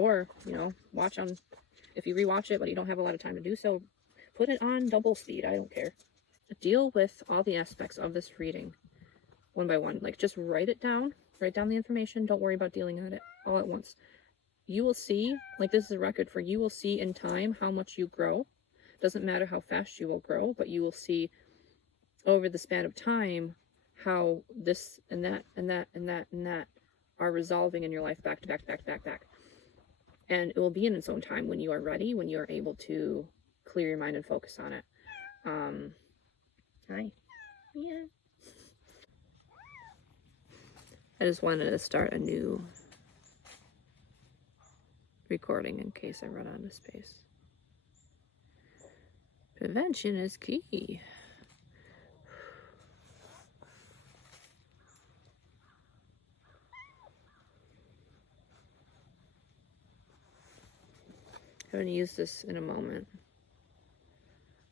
Or, you know, watch on, if you rewatch it but you don't have a lot of time to do so, put it on double speed. I don't care. Deal with all the aspects of this reading one by one. Like, just write it down. Write down the information. Don't worry about dealing with it all at once. You will see, like, this is a record for you will see in time how much you grow. Doesn't matter how fast you will grow, but you will see over the span of time how this and that and that and that and that are resolving in your life back to back to back to back to back. And it will be in its own time when you are ready, when you are able to clear your mind and focus on it. Hi. Yeah. I just wanted to start a new recording in case I run out of space. Prevention is key. I'm going to use this in a moment.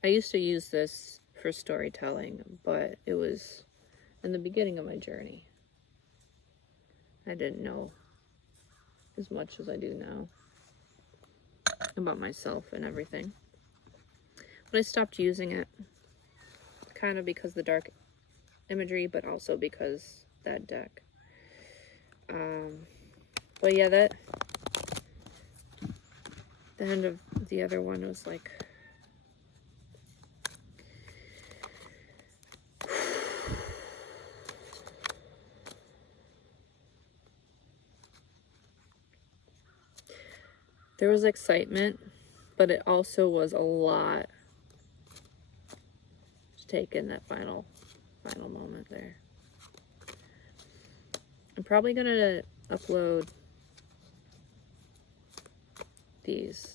I used to use this for storytelling, but it was in the beginning of my journey. I didn't know as much as I do now about myself and everything. But I stopped using it, kind of because of the dark imagery, but also because that deck. But yeah, the end of the other one was like, there was excitement, but it also was a lot to take in that final moment there. I'm probably gonna upload these.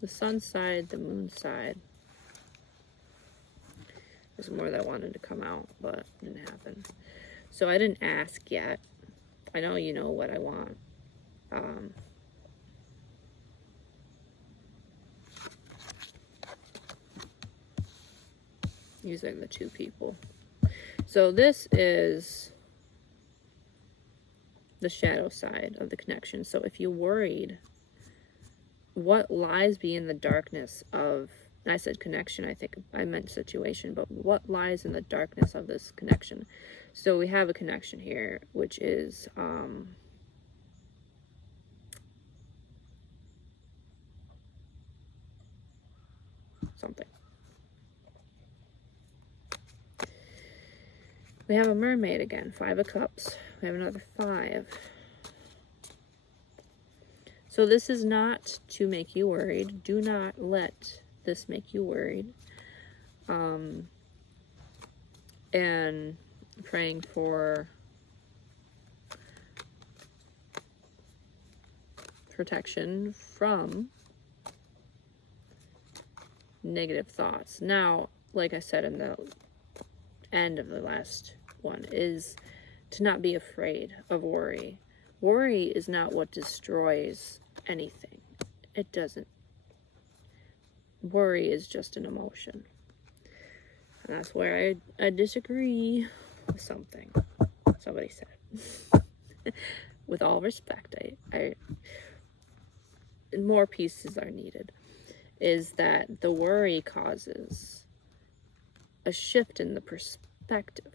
The sun side, the moon side. There's more that wanted to come out, but it didn't happen. So I didn't ask yet. I know you know what I want. Using the two people. So this is the shadow side of the connection. So if you worried, what lies in the darkness of, and I said connection, I think I meant situation, but what lies in the darkness of this connection? So we have a connection here, which is something. We have a mermaid again, 5 of Cups. We have another 5. So this is not to make you worried. Do not let this make you worried. And praying for protection from negative thoughts. Now, like I said in the end of the last one, is to not be afraid of worry. Worry is not what destroys anything. It doesn't. Worry is just an emotion. And that's where I disagree with something somebody said. With all respect, I more pieces are needed. Is that the worry causes a shift in the perspective.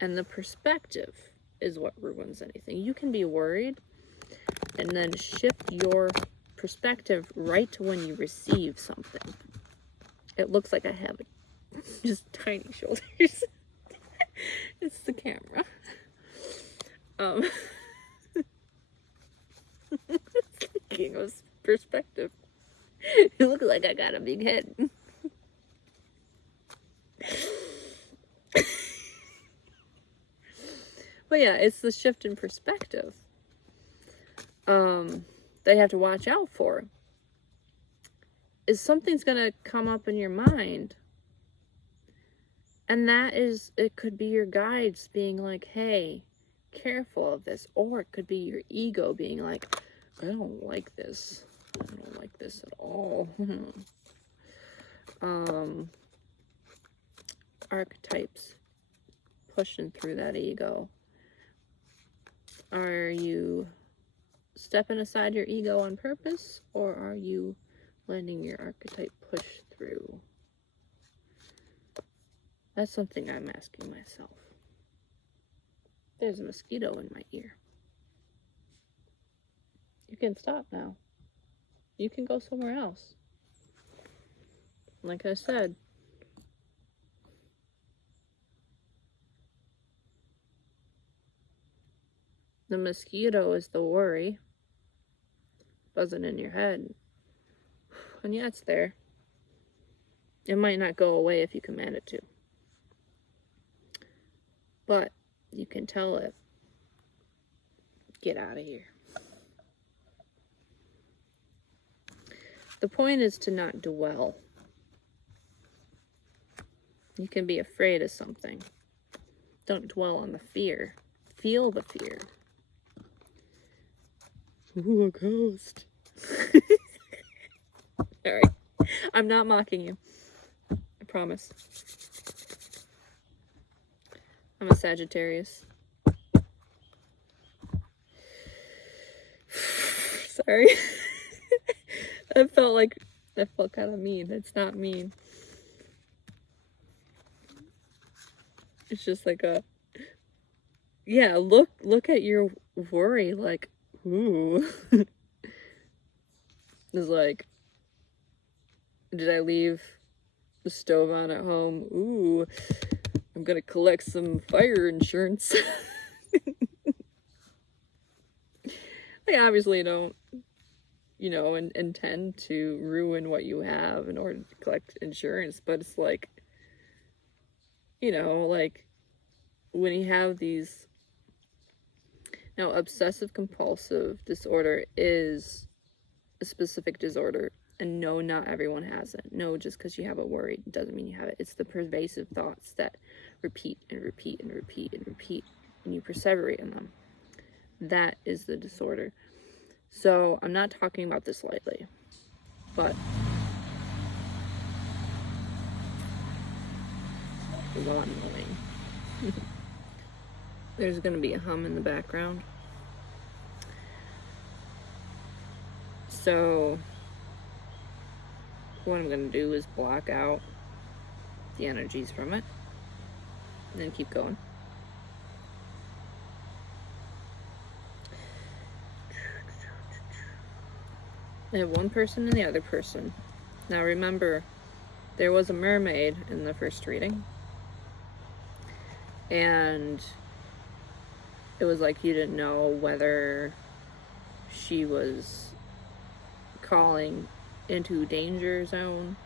And the perspective is what ruins anything. You can be worried and then shift your perspective right to when you receive something. It looks like I have just tiny shoulders. It's the camera. Speaking of perspective, it looks like I got a big head. But yeah, it's the shift in perspective that you have to watch out for. Is something's gonna come up in your mind, and that is, it could be your guides being like, hey, careful of this. Or it could be your ego being like, I don't like this. I don't like this at all. Archetypes pushing through that ego. Are you stepping aside your ego on purpose, or are you letting your archetype push through? That's something I'm asking myself. There's a mosquito in my ear. You can stop now. You can go somewhere else. Like I said, the mosquito is the worry buzzing in your head. And yeah, it's there. It might not go away if you command it to. But you can tell it, get out of here. The point is to not dwell. You can be afraid of something. Don't dwell on the fear. Feel the fear. Ooh, a ghost. Alright. I'm not mocking you. I promise. I'm a Sagittarius. Sorry. That felt kind of mean. It's not mean. It's just like a, yeah, look at your worry, like, ooh. It's like, did I leave the stove on at home? Ooh, I'm gonna collect some fire insurance. I obviously don't, intend to ruin what you have in order to collect insurance, but it's like, like when you have these, now obsessive compulsive disorder is a specific disorder, and no, not everyone has it. No, just because you have a worry doesn't mean you have it. It's the pervasive thoughts that repeat and repeat and repeat and repeat, and you perseverate in them. That is the disorder. So I'm not talking about this lightly, but lawn mowing. There's going to be a hum in the background. So what I'm going to do is block out the energies from it and then keep going. I have one person and the other person. Now remember, there was a mermaid in the first reading. And it was like you didn't know whether she was calling into danger zone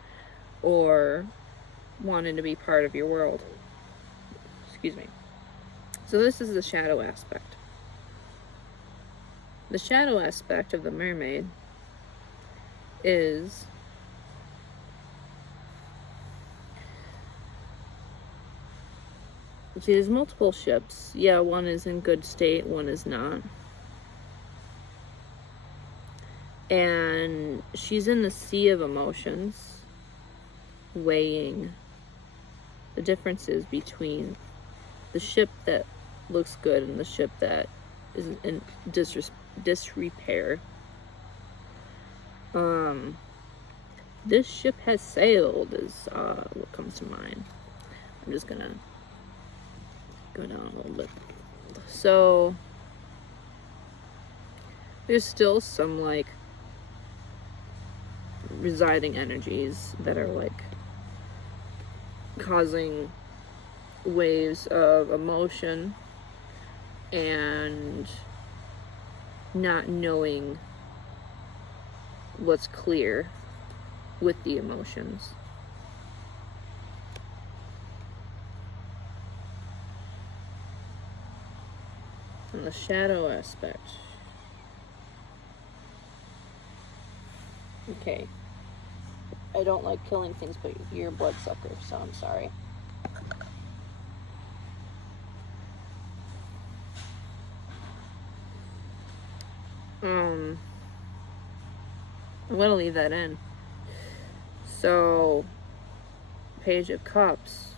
or wanting to be part of your world. Excuse me. So this is the shadow aspect. The shadow aspect of the mermaid is there's multiple ships. Yeah, one is in good state, one is not. And she's in the sea of emotions, weighing the differences between the ship that looks good and the ship that is in disrepair. This ship has sailed is what comes to mind. I'm just gonna go down a little bit. So there's still some like residing energies that are like causing waves of emotion and not knowing what's clear with the emotions. And the shadow aspect. Okay. I don't like killing things, but you're a bloodsucker, so I'm sorry. I'm gonna leave that in. So, Page of Cups.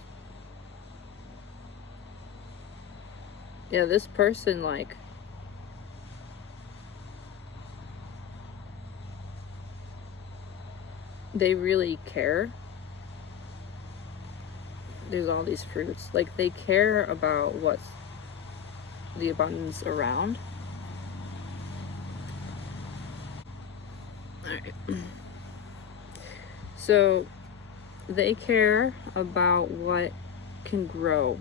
Yeah, this person, like, they really care. There's all these fruits. Like, they care about what's the abundance around. Alright. So, they care about what can grow.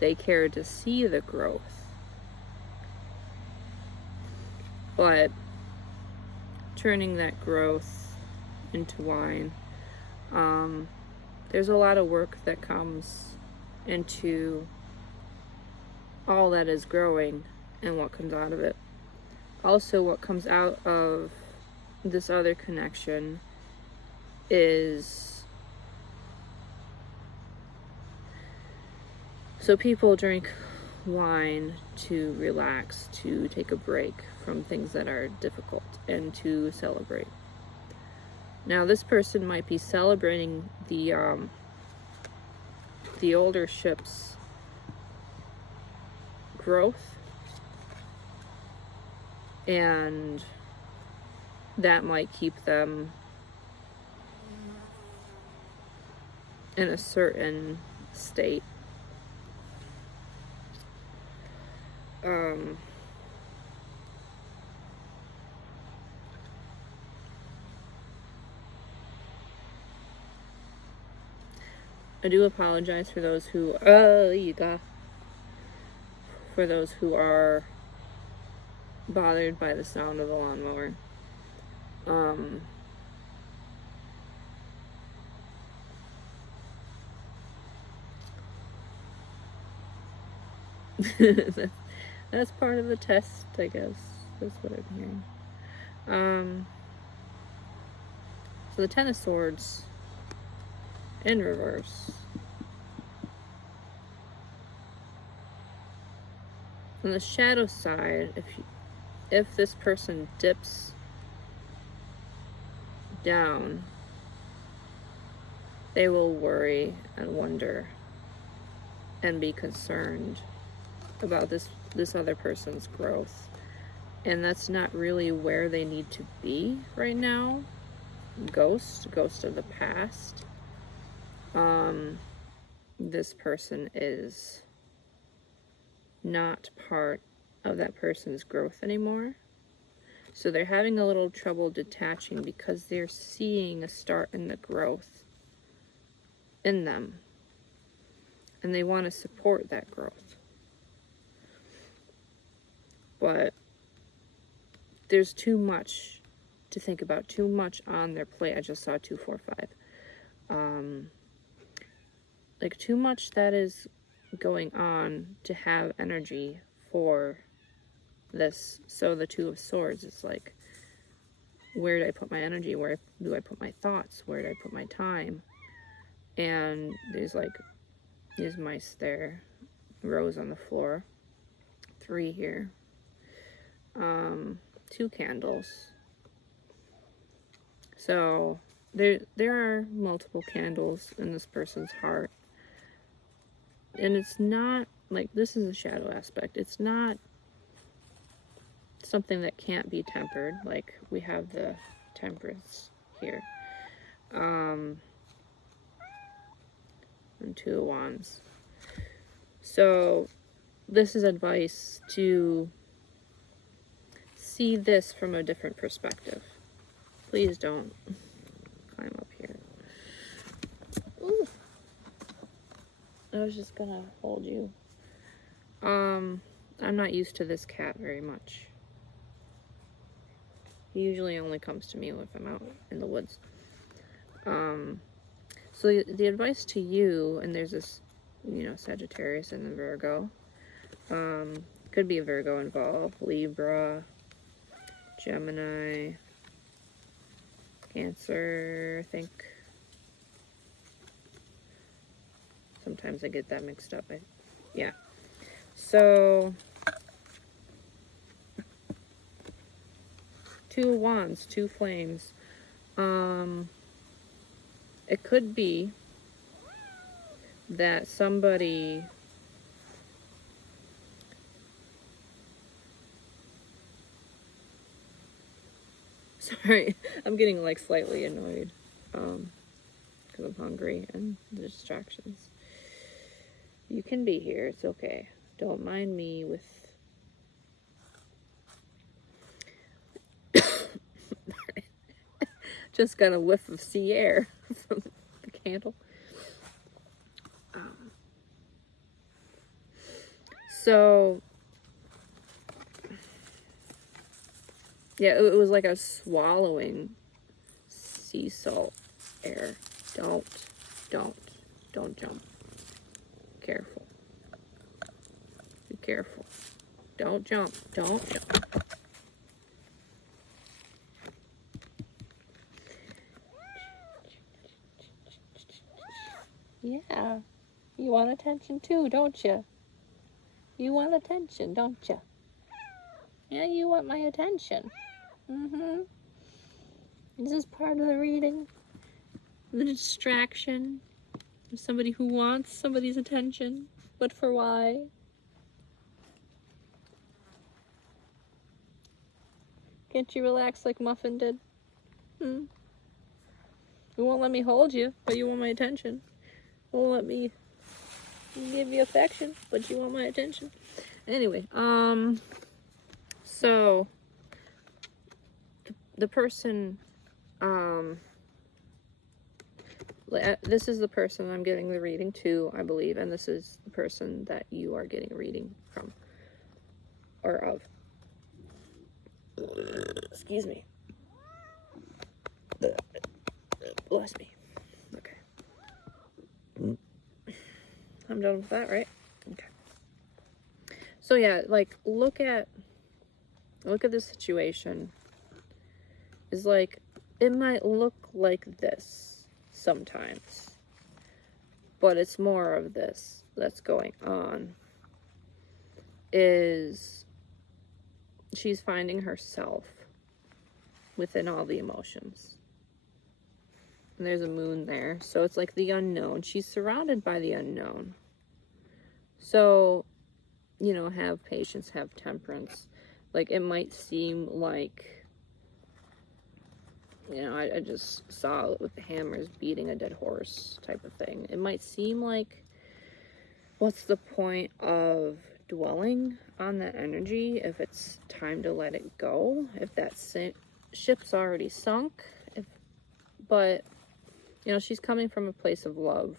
They care to see the growth. But turning that growth into wine, there's a lot of work that comes into all that is growing and what comes out of it. Also, what comes out of this other connection is, so people drink wine to relax, to take a break from things that are difficult, and to celebrate. Now, this person might be celebrating the older ship's growth, and that might keep them in a certain state. I do apologize for those who for those who are bothered by the sound of the lawnmower. That's part of the test, I guess. That's what I'm hearing. So the Ten of Swords in reverse. On the shadow side, if this person dips down, they will worry and wonder and be concerned about this other person's growth. And that's not really where they need to be right now. Ghost of the past. This person is not part of that person's growth anymore. So they're having a little trouble detaching because they're seeing a start in the growth in them. And they want to support that growth. But there's too much to think about, too much on their plate. I just saw 2, 4, 5. Like, too much that is going on to have energy for this. So the Two of Swords is like, where do I put my energy? Where do I put my thoughts? Where do I put my time? And there's mice there. Rose on the floor. 3 here. 2 candles. So there are multiple candles in this person's heart. And it's not, like, this is a shadow aspect. It's not something that can't be tempered. Like, we have the Temperance here. And 2 of Wands. So this is advice to see this from a different perspective. Please don't climb up here. Ooh. I was just gonna hold you. I'm not used to this cat very much. He usually only comes to me if I'm out in the woods. So the advice to you, and there's this, Sagittarius and the Virgo. Could be a Virgo involved. Libra, Gemini, Cancer, I think. Sometimes I get that mixed up. Yeah. So, 2 of Wands, 2 flames. It could be that somebody Sorry, I'm getting like slightly annoyed because I'm hungry and the distractions. You can be here, it's okay. Don't mind me with just got a whiff of sea air from the candle. So yeah, it was like a swallowing sea salt air. Don't jump. Careful. Be careful. Don't jump. Yeah. You want attention too, don't you? You want attention, don't you? Yeah, you want my attention. This is part of the reading. The distraction. Somebody who wants somebody's attention. But for why? Can't you relax like Muffin did? You won't let me hold you, but you want my attention. Won't let me give you affection, but you want my attention. Anyway, so the person, this is the person I'm giving the reading to, I believe, and this is the person that you are getting a reading from, or of. Excuse me. Bless me. Okay. I'm done with that, right? Okay. So yeah, like, look at the situation. Is like, it might look like this sometimes, but it's more of this that's going on. Is she's finding herself within all the emotions. And there's a moon there, so it's like the unknown. She's surrounded by the unknown. So, you know, have patience, have temperance. Like, it might seem like, you know, I just saw it with the hammers beating a dead horse type of thing. It might seem like, what's the point of dwelling on that energy if it's time to let it go? If that ship's already sunk? But, you know, she's coming from a place of love,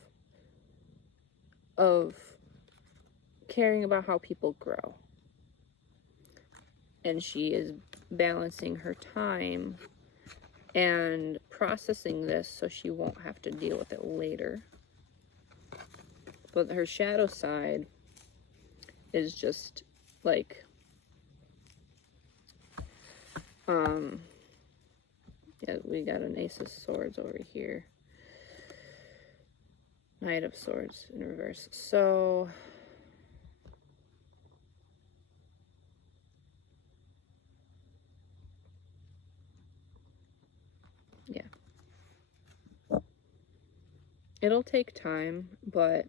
of caring about how people grow. And she is balancing her time and processing this so she won't have to deal with it later. But her shadow side is just like, yeah, we got an Ace of Swords over here. Knight of Swords in reverse. So yeah, it'll take time, but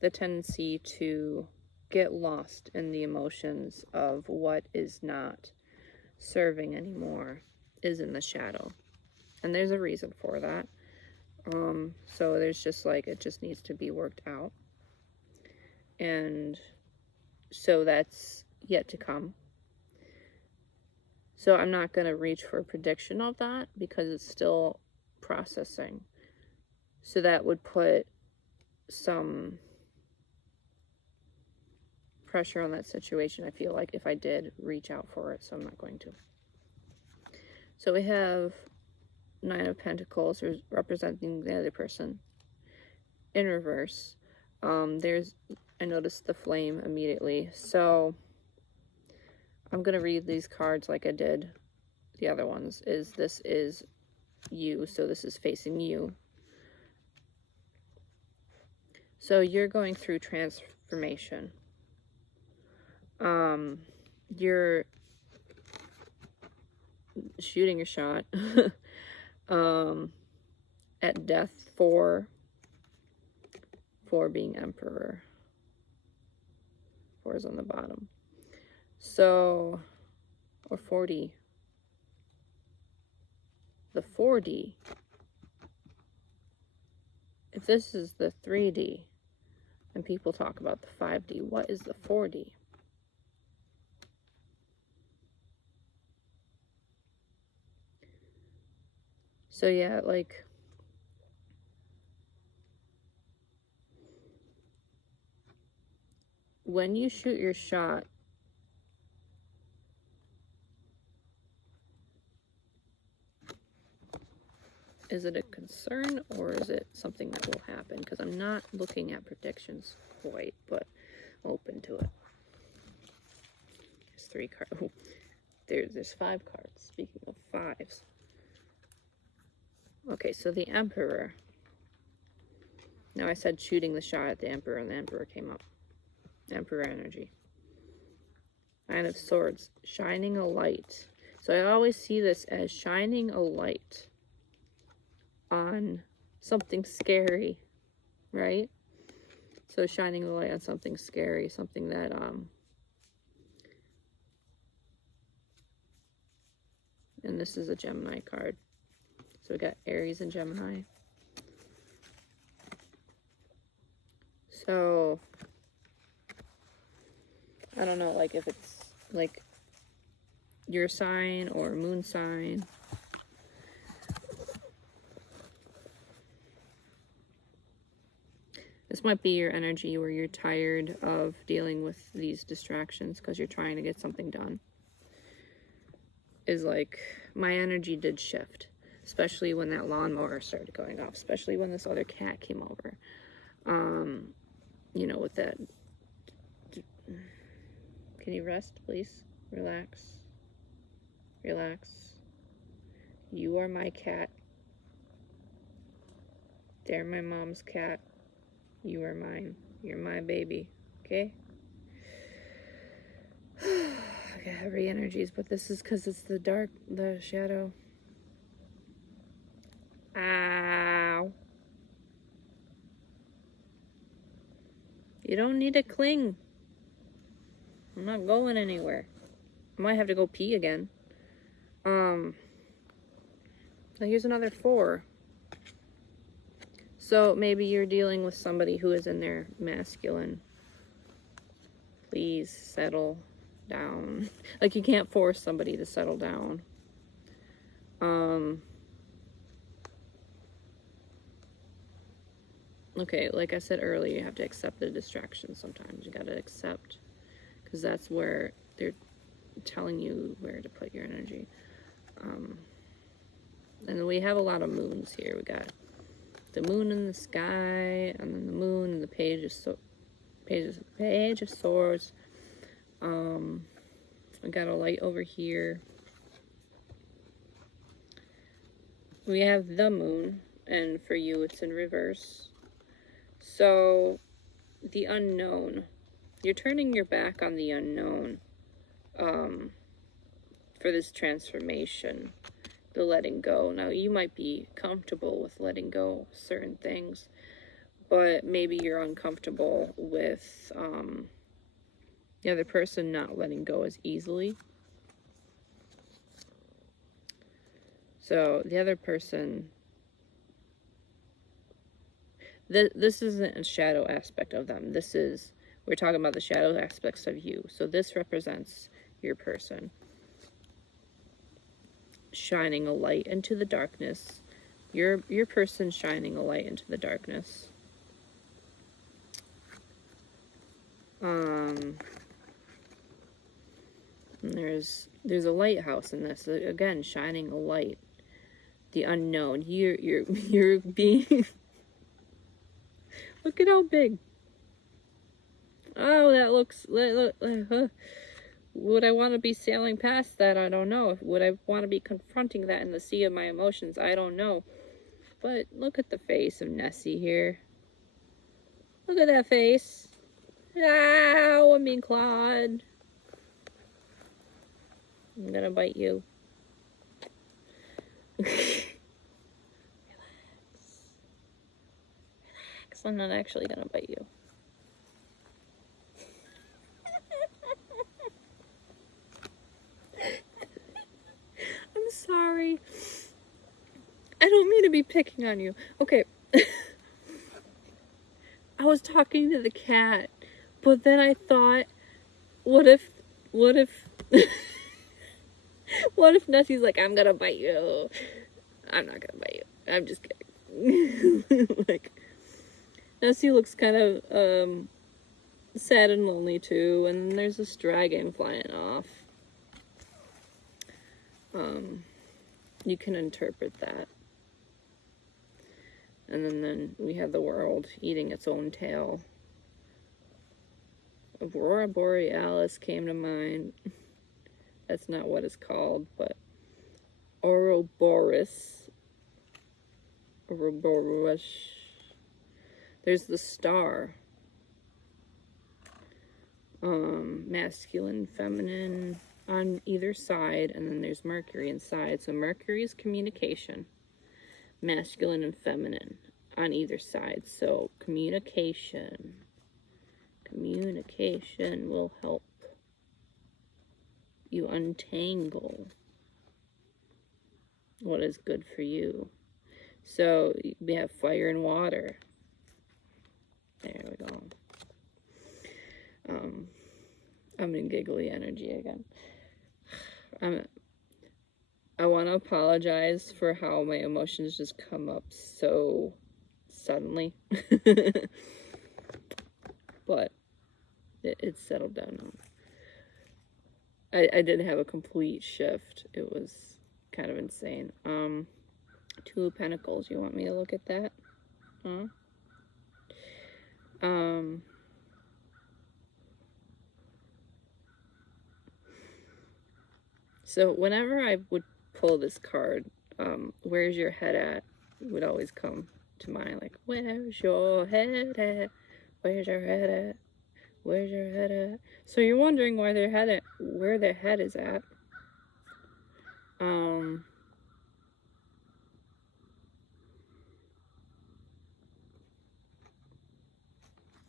the tendency to get lost in the emotions of what is not serving anymore is in the shadow, and there's a reason for that. So there's just like, it just needs to be worked out, and so that's yet to come. So I'm not going to reach for a prediction of that because it's still processing. So that would put some pressure on that situation, I feel like, if I did reach out for it. So I'm not going to. So we have Nine of Pentacles representing the other person in reverse. I noticed the flame immediately. So I'm going to read these cards like I did the other ones. This is you, so this is facing you. So you're going through transformation. You're shooting a shot at death for being Emperor. 4 is on the bottom. So, or 40. the 4D, if this is the 3D, and people talk about the 5D, what is the 4D? So yeah, like, when you shoot your shot, is it a concern or is it something that will happen? Because I'm not looking at predictions quite, but open to it. There's 3 cards. Oh, there's 5 cards. Speaking of 5s. Okay, so the Emperor. Now I said shooting the shot at the Emperor, and the Emperor came up. Emperor energy. 9 of Swords. Shining a light. So I always see this as shining a light on something scary, right? So shining a light on something scary, something that and this is a Gemini card. So we got Aries and Gemini. So I don't know, like if it's like your sign or moon sign. This might be your energy where you're tired of dealing with these distractions because you're trying to get something done. Is like, my energy did shift, especially when that lawnmower started going off, especially when this other cat came over. You know, with that. Can you rest, please? Relax. Relax. You are my cat. They're my mom's cat. You are mine. You're my baby. Okay? I got heavy energies, but this is because it's the dark, the shadow. Ow. You don't need to cling. I'm not going anywhere. I might have to go pee again. Now here's another 4. So maybe you're dealing with somebody who is in their masculine. Please settle down. Like, you can't force somebody to settle down. Okay, like I said earlier, you have to accept the distractions sometimes. You gotta accept, because that's where they're telling you where to put your energy. And we have a lot of moons here. We got the moon in the sky, and then the moon and the page of swords. We got a light over here. We have the moon, and for you it's in reverse. So the unknown, you're turning your back on the unknown for this transformation, the letting go. Now, you might be comfortable with letting go certain things, but maybe you're uncomfortable with the other person not letting go as easily. So the other person, this isn't a shadow aspect of them. This is, we're talking about the shadow aspects of you. So this represents your person shining a light into the darkness. Your person shining a light into the darkness. There's a lighthouse in this, again, shining a light. The unknown. You're being look at how big. Oh, that looks. Would I want to be sailing past that? I don't know. Would I want to be confronting that in the sea of my emotions? I don't know. But look at the face of Nessie here. Look at that face. Ow, I'm being clawed. I'm gonna bite you. Relax. Relax. I'm not actually gonna bite you. I'm sorry. to be picking on you. Okay. I was talking to the cat, but then I thought, what if what if Nessie's like, I'm gonna bite you? I'm not gonna bite you. I'm just kidding. Like, Nessie looks kind of sad and lonely too, and there's this dragon flying off. You can interpret that. And then we have the world eating its own tail. Aurora Borealis came to mind. That's not what it's called, but Ouroboros. Ouroboros. There's the star. Masculine, feminine on either side, and then there's Mercury inside. So Mercury is communication. Masculine and feminine on either side. So communication will help you untangle what is good for you. So we have fire and water. There we go. I'm in giggly energy again. I want to apologize for how my emotions just come up so suddenly. But it's settled down now. I did have a complete shift. It was kind of insane. Two of Pentacles. You want me to look at that? Huh? So whenever I would pull this card, where's your head at, would always come to mind. Like, where's your head at? Where's your head at? Where's your head at? So you're wondering where their head is at.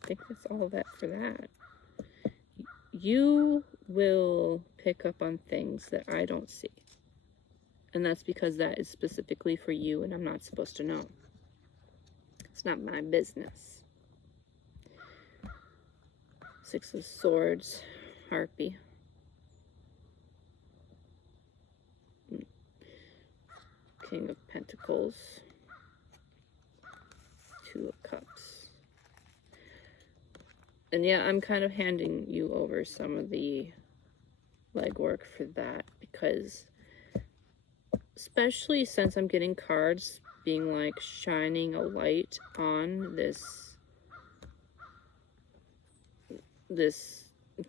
I think that's all that for that. You will pick up on things that I don't see. And that's because that is specifically for you, and I'm not supposed to know. It's not my business. Six of Swords, Harpy. King of Pentacles. Two of Cups. And yeah, I'm kind of handing you over some of the legwork for that, because especially since I'm getting cards being like shining a light on this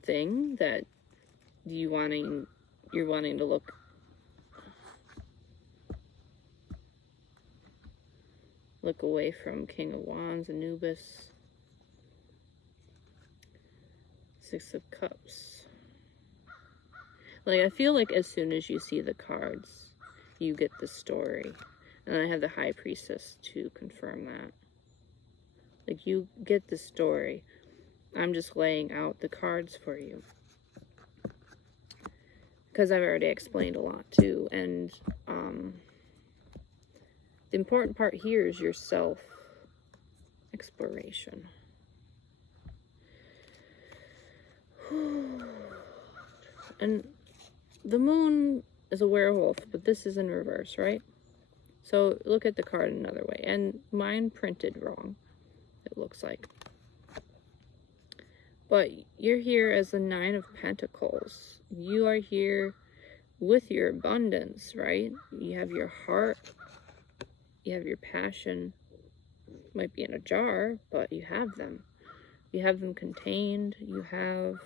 thing that you're wanting to look away from. King of Wands, Anubis. Six of Cups. Like, I feel like as soon as you see the cards, you get the story. And I have the High Priestess to confirm that. Like, you get the story. I'm just laying out the cards for you. Because I've already explained a lot, too. And, the important part here is your self-exploration. And the moon is a werewolf, but this is in reverse, right? So look at the card another way. And mine printed wrong, it looks like. But you're here as the Nine of Pentacles. You are here with your abundance, right? You have your heart. You have your passion. Might be in a jar, but you have them. You have them contained. You have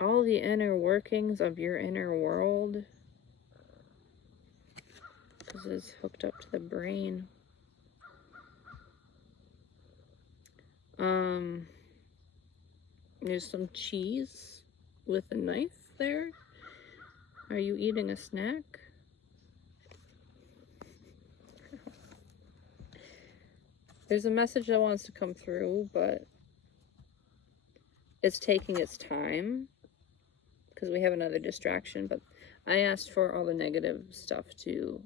all the inner workings of your inner world. This is hooked up to the brain. There's some cheese with a knife there. Are you eating a snack? There's a message that wants to come through, but it's taking its time because we have another distraction. But I asked for all the negative stuff to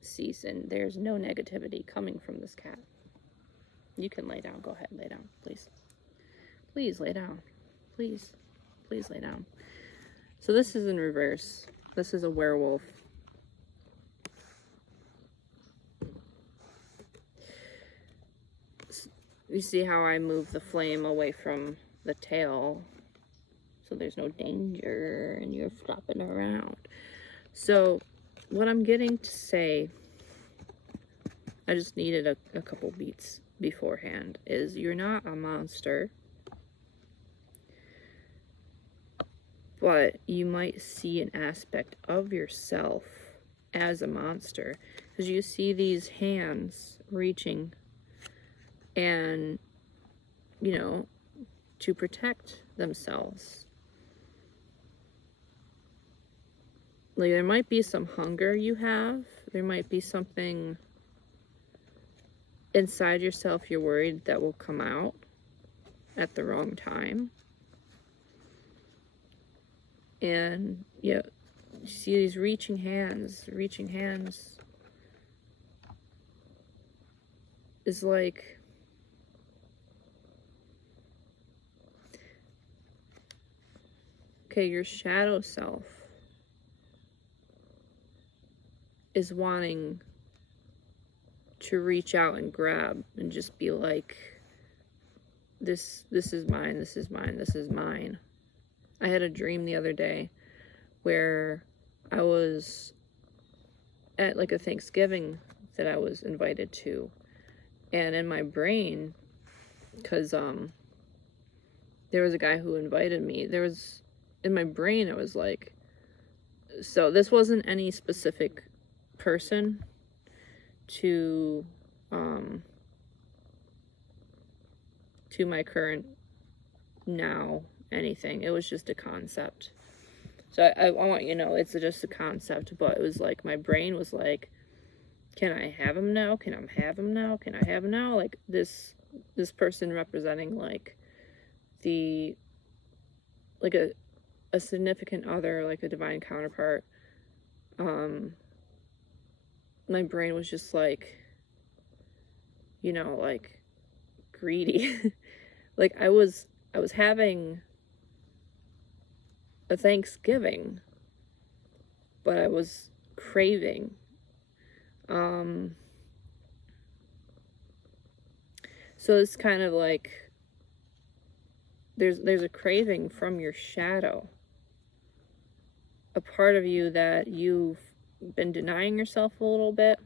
cease, and there's no negativity coming from this cat. You can lay down. Go ahead, lay down, please. Please lay down. Please. Please lay down. So this is in reverse. This is a werewolf. You see how I move the flame away from the tail, so there's no danger and you're flopping around. So what I'm getting to say, I just needed a couple beats beforehand, is you're not a monster, but you might see an aspect of yourself as a monster, because you see these hands reaching and, you know, to protect themselves. Like, there might be some hunger you have. There might be something inside yourself you're worried that will come out at the wrong time. And, yeah, you see these reaching hands. Reaching hands is like, okay, your shadow self is wanting to reach out and grab and just be like, this is mine, this is mine, this is mine. I had a dream the other day where I was at like a Thanksgiving that I was invited to, and in my brain, because there was a guy who invited me, in my brain it was like, so this wasn't any specific person to my current now anything. It was just a concept. So I want you to know it's just a concept, but it was like my brain was like, can I have him now? Can I have him now? Can I have him now? Like this person representing like a significant other, like a divine counterpart. My brain was just like, you know, like greedy. Like I was having a Thanksgiving, but I was craving. So it's kind of like there's a craving from your shadow, a part of you that you've been denying yourself a little bit.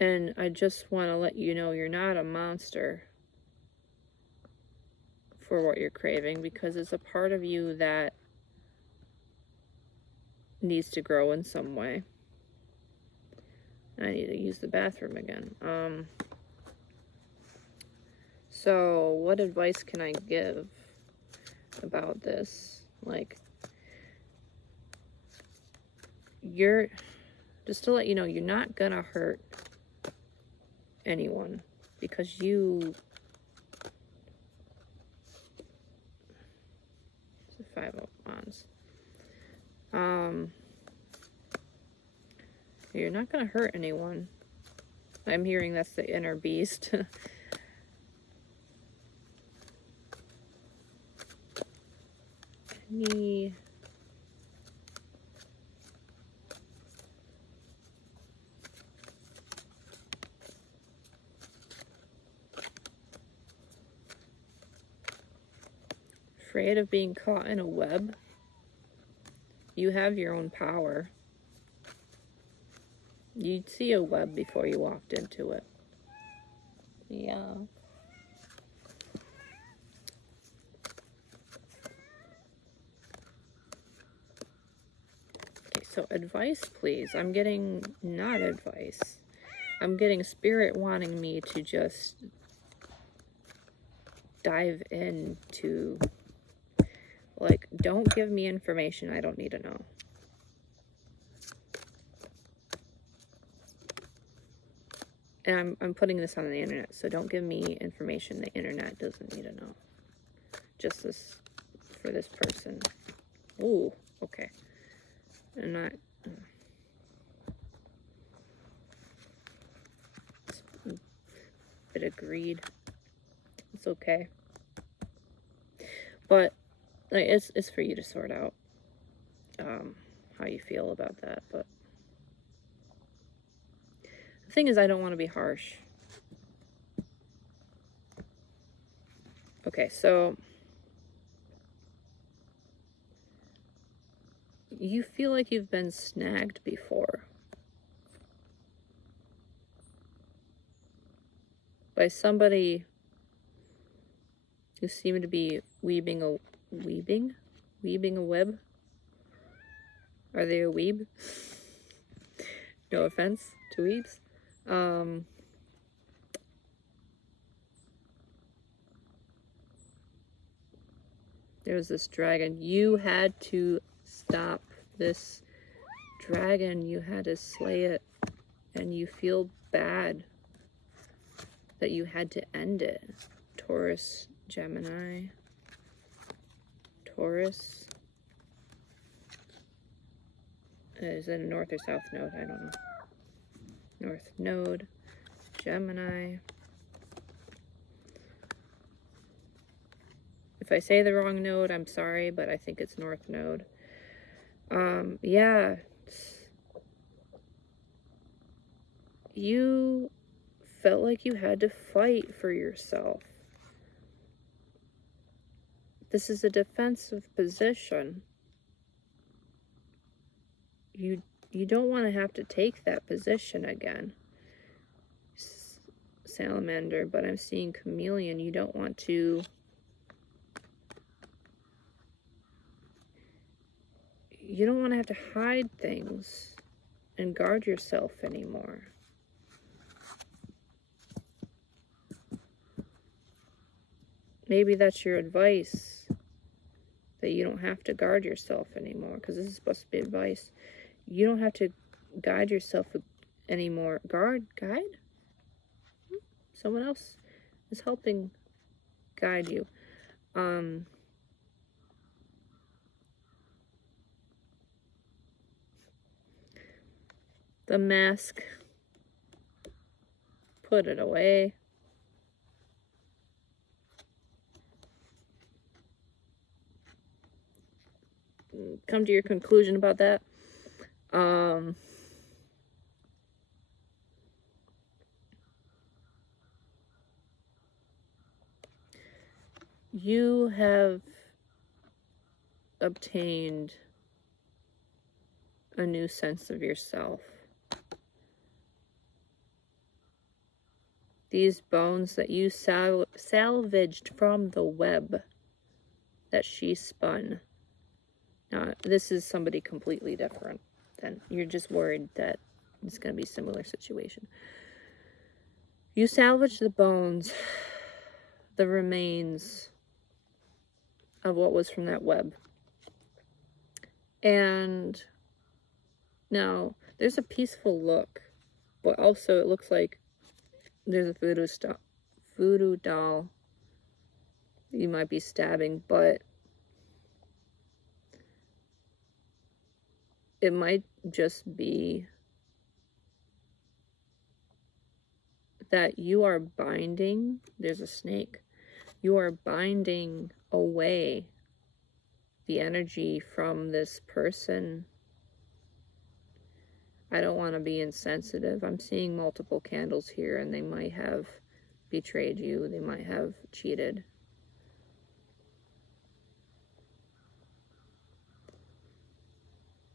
And I just want to let you know you're not a monster for what you're craving, because it's a part of you that needs to grow in some way. I need to use the bathroom again. So what advice can I give about this? Like, just to let you know, you're not gonna hurt anyone, because you, it's a 5 of Wands. You're not gonna hurt anyone. I'm hearing that's the inner beast. Afraid of being caught in a web. You have your own power. You'd see a web before you walked into it. Yeah. Okay, so advice, please. I'm getting not advice. I'm getting spirit wanting me to just dive into, like, don't give me information I don't need to know. And I'm putting this on the internet, so don't give me information the internet doesn't need to know. just this for this person. Ooh, okay. I'm not. A bit of greed. It's okay. But like, it's for you to sort out how you feel about that. But the thing is, I don't want to be harsh. Okay, so you feel like you've been snagged before by somebody who seemed to be weaving a web. Are they a weeb? No offense to weebs. There was this dragon. You had to stop this dragon. You had to slay it. And you feel bad that you had to end it. Taurus, Gemini, Taurus. Is it a north or south node? I don't know. North node, Gemini. If I say the wrong node, I'm sorry, but I think it's north node. Yeah. You felt like you had to fight for yourself. This is a defensive position. You don't want to have to take that position again. Salamander, but I'm seeing chameleon. You don't want to... You don't want to have to hide things and guard yourself anymore. Maybe that's your advice, that you don't have to guard yourself anymore, because this is supposed to be advice. You don't have to guide yourself anymore. Guide? Someone else is helping guide you. The mask. Put it away. Come to your conclusion about that. You have obtained a new sense of yourself. These bones that you salvaged from the web that she spun. Now, this is somebody completely different. Then you're just worried that it's going to be a similar situation. You salvaged the bones, the remains of what was from that web. And now there's a peaceful look, but also it looks like there's a voodoo doll you might be stabbing, but it might just be that you are binding. There's a snake. You are binding away the energy from this person. I don't want to be insensitive. I'm seeing multiple candles here, and they might have betrayed you. They might have cheated.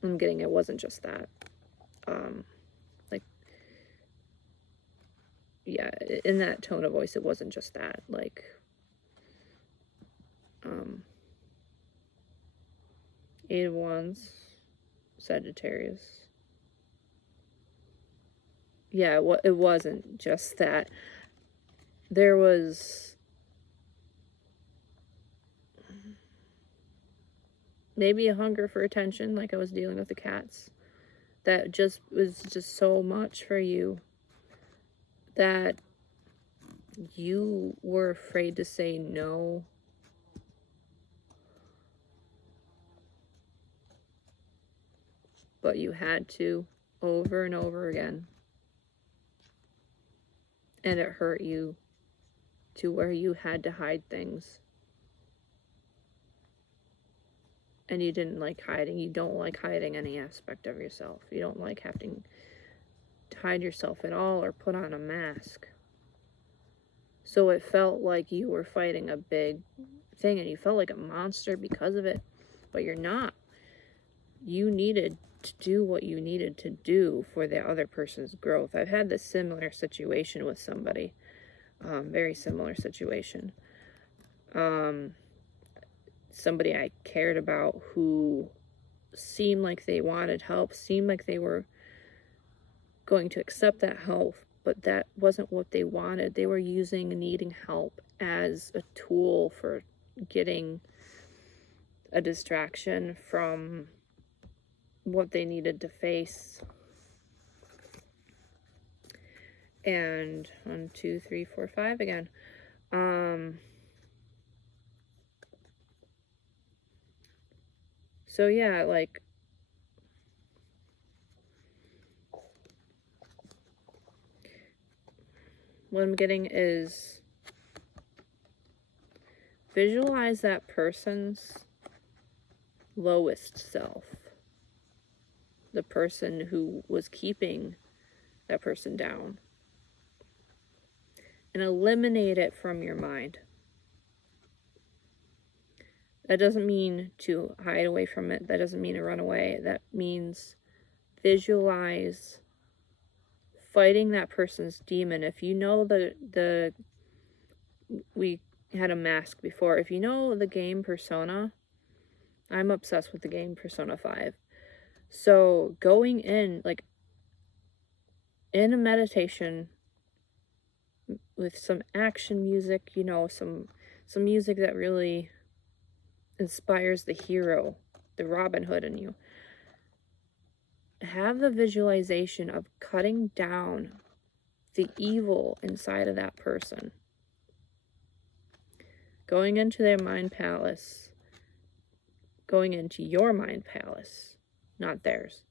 I'm getting it wasn't just that. Like, yeah, in that tone of voice, it wasn't just that. Like, 8 of Wands, Sagittarius. Yeah, it wasn't just that. There was maybe a hunger for attention, like I was dealing with the cats, that just was just so much for you that you were afraid to say no but you had to over and over again. And it hurt you to where you had to hide things. And you didn't like hiding. You don't like hiding any aspect of yourself. You don't like having to hide yourself at all or put on a mask. So it felt like you were fighting a big thing and you felt like a monster because of it. But you're not. You needed to do what you needed to do for the other person's growth. I've had this similar situation with somebody. Very similar situation. Somebody I cared about who seemed like they wanted help, seemed like they were going to accept that help, but that wasn't what they wanted. They were using needing help as a tool for getting a distraction from what they needed to face. And 1, 2, 3, 4, 5 again. So yeah, like, what I'm getting is visualize that person's lowest self. The person who was keeping that person down. And eliminate it from your mind. That doesn't mean to hide away from it. That doesn't mean to run away. That means visualize fighting that person's demon. If you know we had a mask before. If you know the game Persona, I'm obsessed with the game Persona 5. So going in, like, in a meditation with some action music, you know, some music that really inspires the hero, the Robin Hood in you. Have the visualization of cutting down the evil inside of that person. Going into their mind palace. Going into your mind palace, not theirs.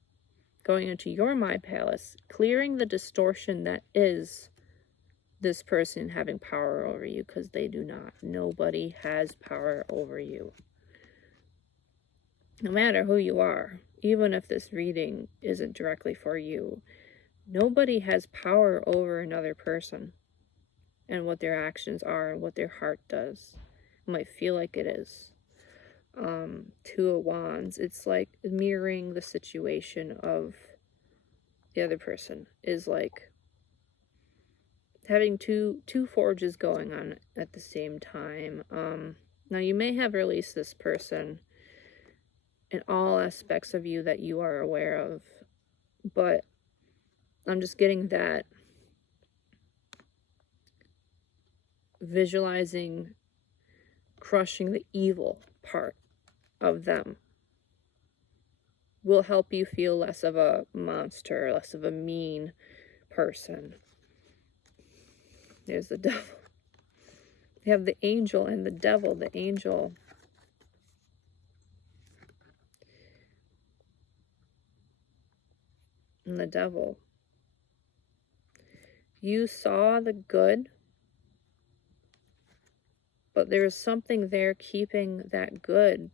Going into your mind palace, clearing the distortion that is this person having power over you, because they do not. Nobody has power over you. No matter who you are, even if this reading isn't directly for you, nobody has power over another person and what their actions are and what their heart does. It might feel like it is. 2 of Wands, it's like mirroring the situation of the other person, is like having two forges going on at the same time. Now you may have released this person in all aspects of you that you are aware of, but I'm just getting that visualizing crushing the evil part of them will help you feel less of a monster, less of a mean person. There's the devil. You have the angel and the devil. The angel and the devil. You saw the good, but there's something there keeping that good,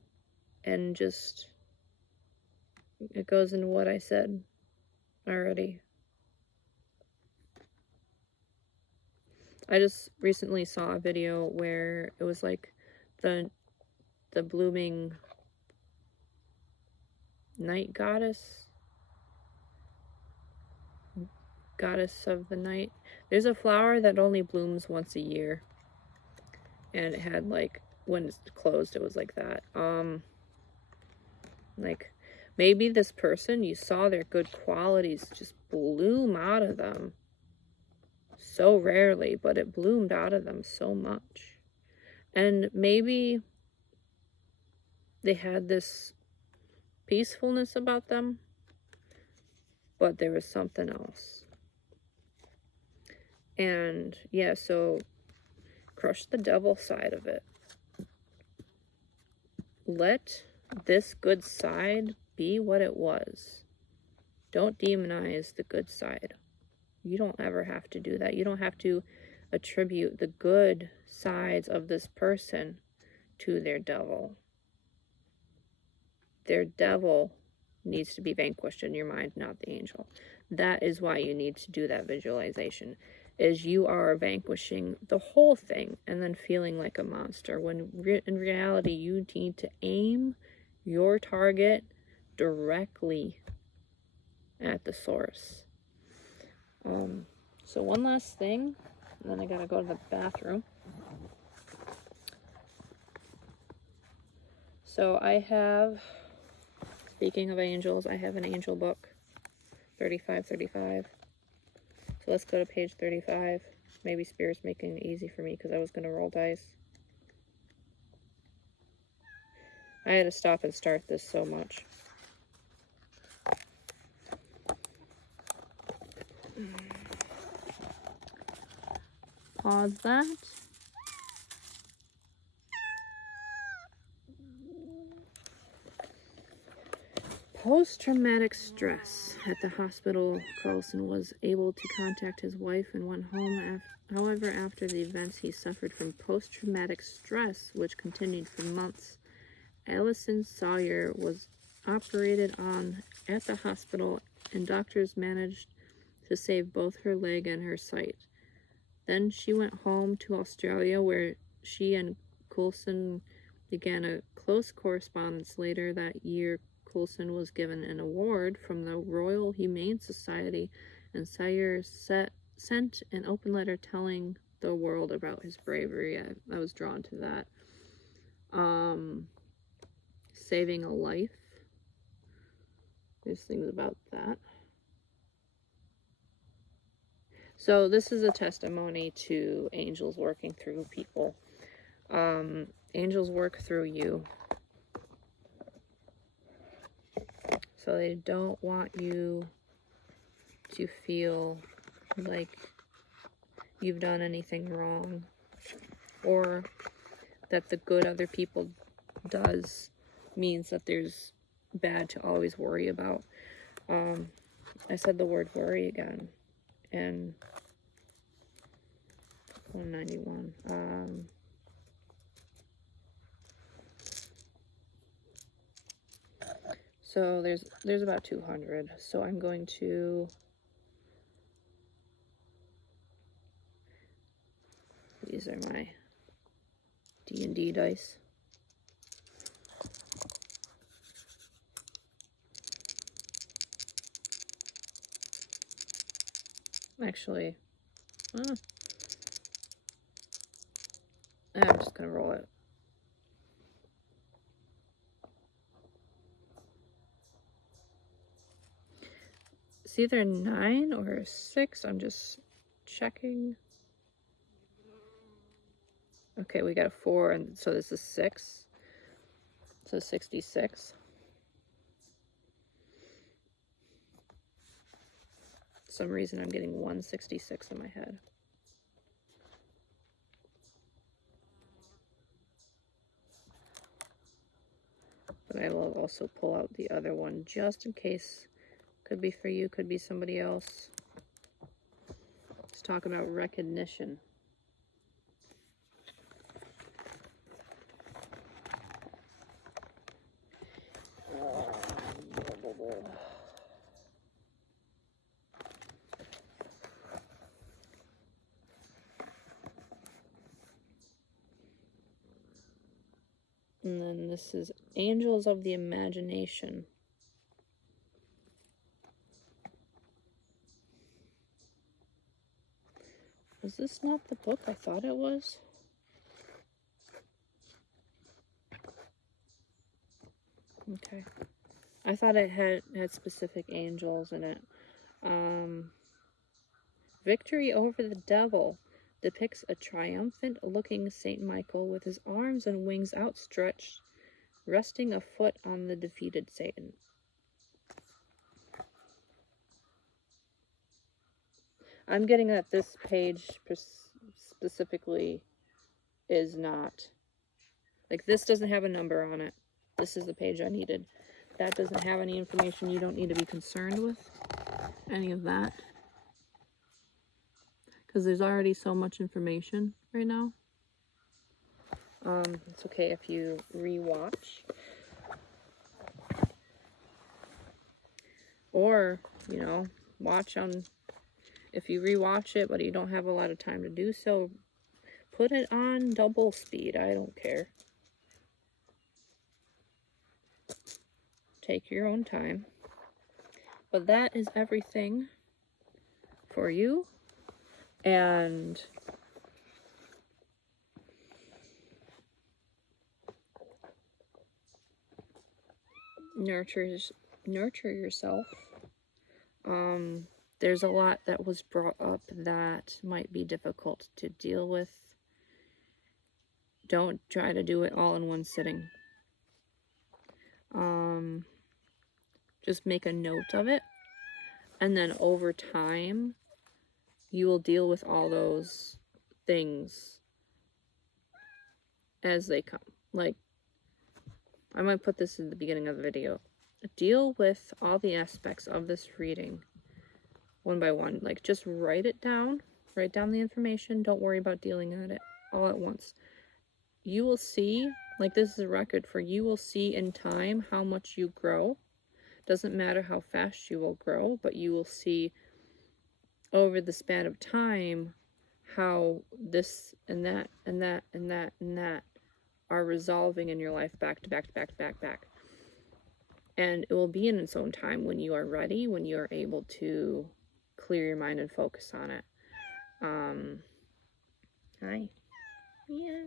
and just, it goes into what I said already. I just recently saw a video where it was like the blooming night goddess of the night. There's a flower that only blooms once a year, and it had, like, when it's closed, it was like that. Like, maybe this person, you saw their good qualities just bloom out of them so rarely, but it bloomed out of them so much. And maybe they had this peacefulness about them, but there was something else. And yeah, so crush the devil side of it. Let this good side be what it was. Don't demonize the good side. You don't ever have to do that. You don't have to attribute the good sides of this person to their devil. Their devil needs to be vanquished in your mind, not the angel. That is why you need to do that visualization, is you are vanquishing the whole thing and then feeling like a monster, when in reality you need to aim your target directly at the source. So one last thing, and then I gotta go to the bathroom. So I have, speaking of angels, I have an angel book, 3535. So let's go to page 35. Maybe Spirit's making it easy for me because I was going to roll dice. I had to stop and start this so much. Pause that. Post-traumatic stress. At the hospital, Carlson was able to contact his wife and went home. However, after the events, he suffered from post-traumatic stress, which continued for months. Allison Sawyer was operated on at the hospital, and doctors managed to save both her leg and her sight. Then she went home to Australia, where she and Coulson began a close correspondence. Later that year, Coulson was given an award from the Royal Humane Society, and Sawyer sent an open letter telling the world about his bravery. I was drawn to that. Saving a life. There's things about that. So this is a testimony to angels working through people. Angels work through you. So they don't want you to feel like you've done anything wrong, or that the good other people does means that there's bad to always worry about. I said the word worry again, and 191. So there's about 200. So I'm going to, these are my D&D dice. Actually, I'm just gonna roll it. It's either 9 or 6. I'm just checking. Okay, we got a 4, and so this is 6. So 66. For some reason I'm getting 166 in my head. But I will also pull out the other one just in case. Could be for you, could be somebody else. Let's talk about recognition. And then this is Angels of the Imagination. Was this not the book I thought it was? Okay. I thought it had specific angels in it. Victory over the Devil depicts a triumphant-looking Saint Michael with his arms and wings outstretched, resting a foot on the defeated Satan. I'm getting that this page specifically is not, like, this doesn't have a number on it. This is the page I needed. that doesn't have any information. You don't need to be concerned with any of that, because there's already so much information right now. It's okay if you rewatch, or, you know, watch on, if you rewatch it but you don't have a lot of time to do so, put it on double speed. I don't care. Take your own time. But that is everything for you. And nurture yourself. There's a lot that was brought up that might be difficult to deal with. Don't try to do it all in one sitting. Just make a note of it, and then over time you will deal with all those things as they come. Like, I might put this in the beginning of the video. Deal with all the aspects of this reading one by one. Like, just write it down. Write down the information. Don't worry about dealing with it all at once. You will see, like, this is a record for, you will see in time how much you grow. Doesn't matter how fast you will grow, but you will see over the span of time how this and that and that and that and that are resolving in your life back to back to back to back to back. And it will be in its own time when you are ready, when you are able to clear your mind and focus on it. Hi. Yeah.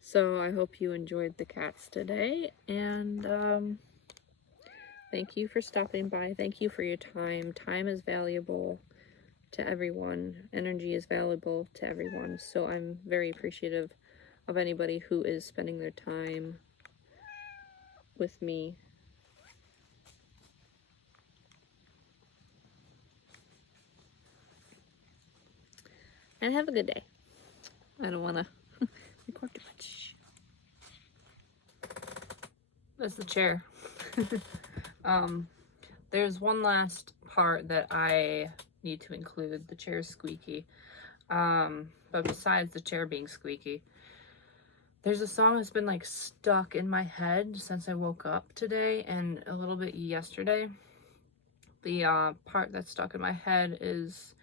So I hope you enjoyed the cats today, and thank you for stopping by. Thank you for your time. Time is valuable to everyone. Energy is valuable to everyone. So I'm very appreciative of anybody who is spending their time with me. And have a good day. I don't want to record too much. That's the chair. There's one last part that I need to include. The chair is squeaky. But besides the chair being squeaky, there's a song that's been like stuck in my head since I woke up today and a little bit yesterday. The part that's stuck in my head is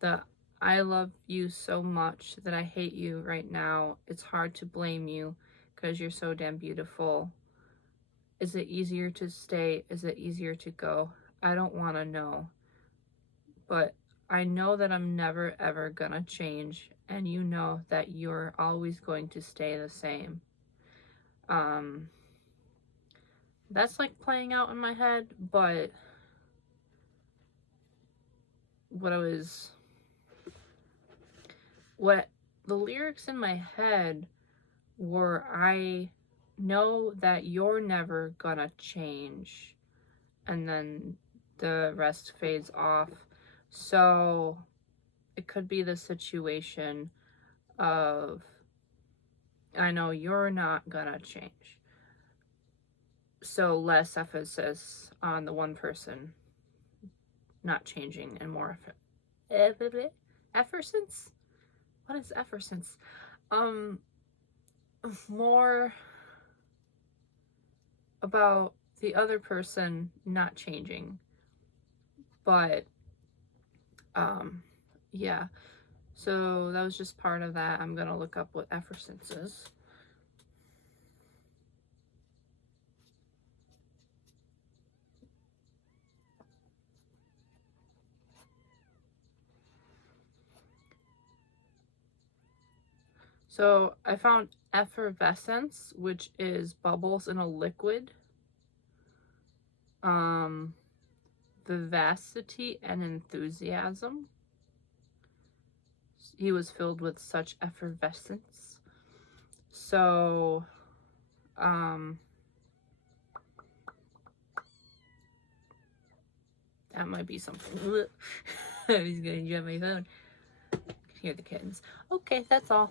the "I love you so much that I hate you right now. It's hard to blame you because you're so damn beautiful. Is it easier to stay? Is it easier to go? I don't want to know. But I know that I'm never ever gonna change, and you know that you're always going to stay the same." That's like playing out in my head, but what the lyrics in my head were, I know that you're never gonna change, and then the rest fades off. So it could be the situation of, I know you're not gonna change. So less emphasis on the one person not changing and more effervescence? What is effervescence? More about the other person not changing. But yeah, so that was just part of that. I'm gonna look up what effervescence is. So I found effervescence, which is bubbles in a liquid. Vivacity and enthusiasm. He was filled with such effervescence. So, that might be something. He's gonna jump my phone. Hear the kittens. Okay, that's all.